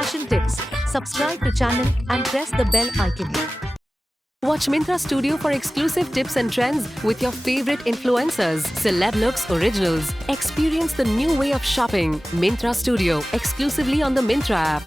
fashion tips. Subscribe to channel and press the bell icon. Watch Myntra Studio for exclusive tips and trends with your favorite influencers, celeb looks, originals. Experience the new way of shopping. Myntra Studio, exclusively on the Myntra app.